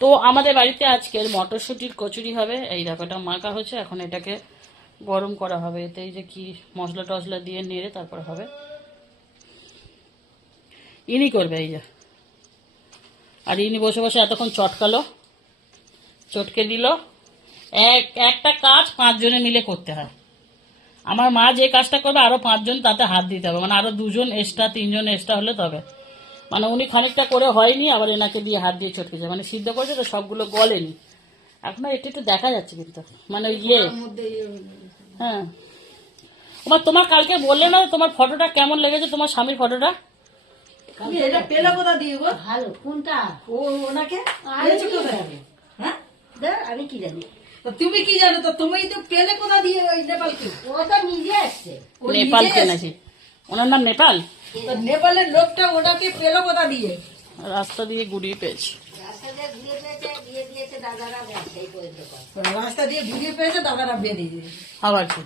তো আমাদের বাড়িতে আজকের মটরশুঁটির কচুরি হবে। এই দেখো এটা মাখা হচ্ছে, এখন এটাকে গরম করা হবে। এতে এই যে কি মশলা টশলা দিয়ে নেড়ে তারপর হবে। ইনি করবে এই যে, আর ইনি বসে বসে এতক্ষণ চটকালো, চটকে দিল। একটা কাজ 5 জনে মিলে করতে হয়। আমার মা যে কাজটা করবে আরো 5 জন তাতে হাত দিতে হবে, মানে আরো 2 জন এক্সট্রা 3 জন এক্সট্রা হলে তবে। মানে উনি খানিকটা করে হয়নি, আবার এনাকে দিয়ে হাত দিয়ে চটকেছে, মানে সিদ্ধ করেছে তো সবগুলো গলেনি এখনো, একটু একটু দেখা যাচ্ছে কিন্তু, মানে হ্যাঁ। তোমার কালকে বললে না তোমার ফটোটা কেমন লেগেছে, তোমার স্বামীর ফটোটা? এটা পেলো কোথা দিয়ে গো? ভালো কোনটা? ও ওনাকে হ্যাঁ আমি কি জানি, তো তুমি কি জানো? তো তুমি তো পেলে কোথা দিয়ে ওই নেপালকে? ও তো নিজে আসছে। ও নেপাল নিজে কেনাছি, ওনার নাম নেপাল। তো নেপালের লোকটা ওনাকে পেলো কোথা দিয়ে? রাস্তা দিয়ে গুড়িয়ে পেয়েছে। রাস্তা দিয়ে ঘুরে পেয়েছে, দিয়ে দিয়েছে দাদারা, সেই পর্যন্ত কথা। রাস্তা দিয়ে ঘুরিয়ে পেয়েছে, দাদারা বিয়ে দিয়ে দিয়েছে। আবার কি?